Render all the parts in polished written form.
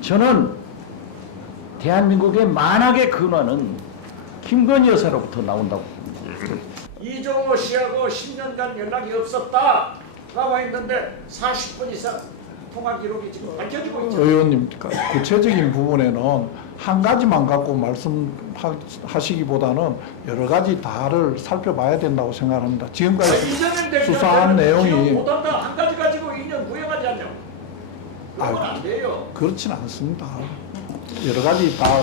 저는 대한민국의 만악의 근원은 김건희 여사로부터 나온다고 봅니다. 이종호 씨하고 10년간 연락이 없었다 나와 있는데 40분 이상 통화 기록이 지금 밝혀지고 있죠. 의원님, 구체적인 부분에는 한 가지만 갖고 말씀하시기보다는 여러 가지 다를 살펴봐야 된다고 생각합니다. 지금까지 이재명 수사한 대표는 내용이 기록 못한다 한 가지 가지고 2년 구형하지 않냐? 그건 안 돼요. 그렇진 않습니다. 여러 가지 다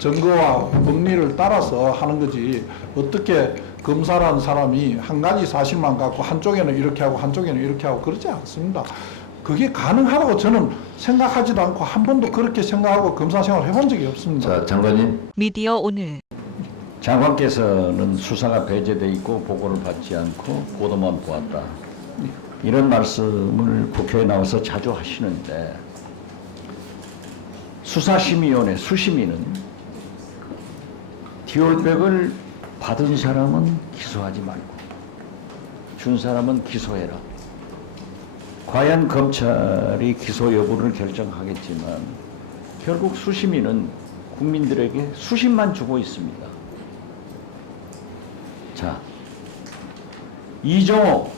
증거와 법리를 따라서 하는 거지, 어떻게 검사라는 사람이 한 가지 사실만 갖고 한쪽에는 이렇게 하고 한쪽에는 이렇게 하고 그러지 않습니다. 그게 가능하다고 저는 생각하지도 않고 한 번도 그렇게 생각하고 검사 생활을 해본 적이 없습니다. 자, 장관님. 미디어 오늘 장관께서는 수사가 배제돼 있고 보고를 받지 않고 보도만 보았다. 이런 말씀을 국회에 나와서 자주 하시는데, 수사심의위원회 수심위는 디올백을 받은 사람은 기소하지 말고 준 사람은 기소해라. 과연 검찰이 기소 여부를 결정하겠지만 결국 수심위는 국민들에게 수심만 주고 있습니다. 자, 이종호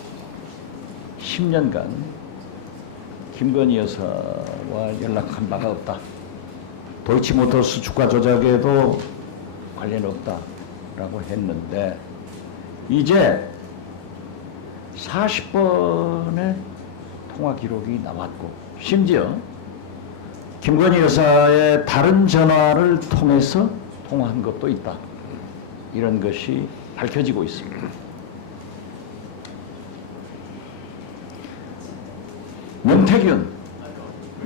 10년간 김건희 여사와 연락한 바가 없다. 도이치모터스 주가 조작에도 관련 없다라고 했는데, 이제 40번의 통화 기록이 나왔고, 심지어 김건희 여사의 다른 전화를 통해서 통화한 것도 있다. 이런 것이 밝혀지고 있습니다. 명태균,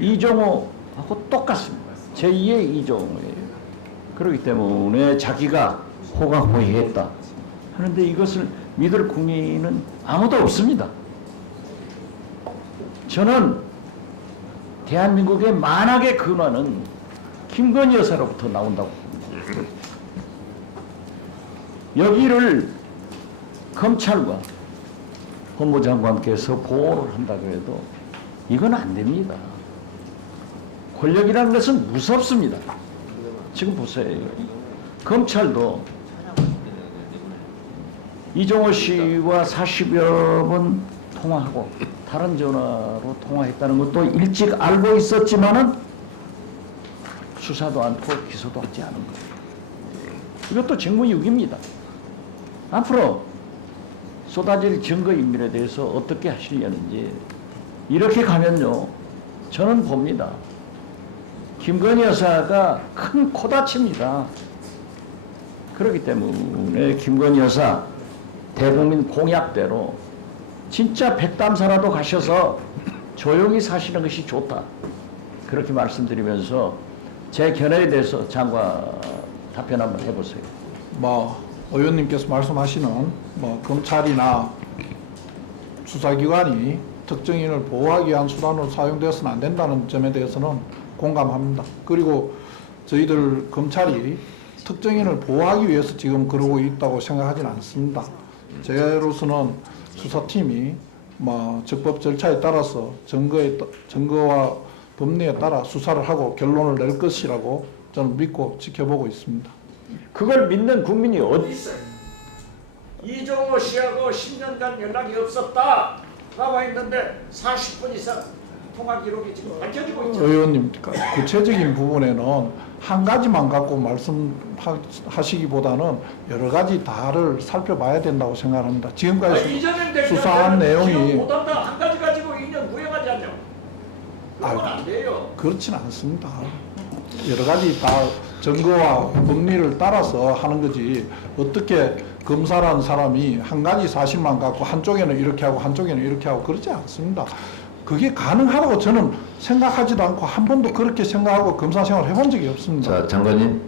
이종호하고 똑같습니다. 제2의 이종호예요. 그렇기 때문에 자기가 호강호위했다 하는데 이것을 믿을 국민은 아무도 없습니다. 저는 대한민국의 만악의 근원은 김건희 여사로부터 나온다고 봅니다. 여기를 검찰과 법무장관께서 보호를 한다고 해도 이건 안 됩니다. 권력이라는 것은 무섭습니다. 지금 보세요. 검찰도 이종호 씨와 40여 번 통화하고 다른 전화로 통화했다는 것도 일찍 알고 있었지만은 수사도 않고 기소도 하지 않은 거예요. 이것도 직무유기입니다. 앞으로 쏟아질 증거인멸에 대해서 어떻게 하시려는지, 이렇게 가면요, 저는 봅니다. 김건희 여사가 큰 코다칩니다. 그렇기 때문에 김건희 여사 대국민 공약대로 진짜 백담사라도 가셔서 조용히 사시는 것이 좋다. 그렇게 말씀드리면서 제 견해에 대해서 장관 답변 한번 해보세요. 의원님께서 말씀하시는 검찰이나 수사기관이 특정인을 보호하기 위한 수단으로 사용되어서는 안 된다는 점에 대해서는 공감합니다. 그리고 저희들 검찰이 특정인을 보호하기 위해서 지금 그러고 있다고 생각하지는 않습니다. 저로서는 수사팀이 적법 절차에 따라서 증거와 법리에 따라 수사를 하고 결론을 낼 것이라고 저는 믿고 지켜보고 있습니다. 그걸 믿는 국민이 어디 있어요? 이종호 씨하고 10년간 연락이 없었다 나와 있는데 40분 이상 통화 기록이 지금 밝혀지고 있죠. 의원님, 구체적인 부분에는 한 가지만 갖고 말씀하시기보다는 여러 가지 다를 살펴봐야 된다고 생각합니다. 지금까지 이재명 수사한 대표는 내용이 기록 못한다 한 가지 가지고 2년 구형하지 않냐? 그건 안 돼요. 그렇진 않습니다. 여러 가지 다 증거와 법리를 따라서 하는 거지, 어떻게 검사라는 사람이 한 가지 사실만 갖고 한쪽에는 이렇게 하고 한쪽에는 이렇게 하고 그러지 않습니다. 그게 가능하다고 저는 생각하지도 않고 한 번도 그렇게 생각하고 검사 생활을 해본 적이 없습니다. 자, 장관님.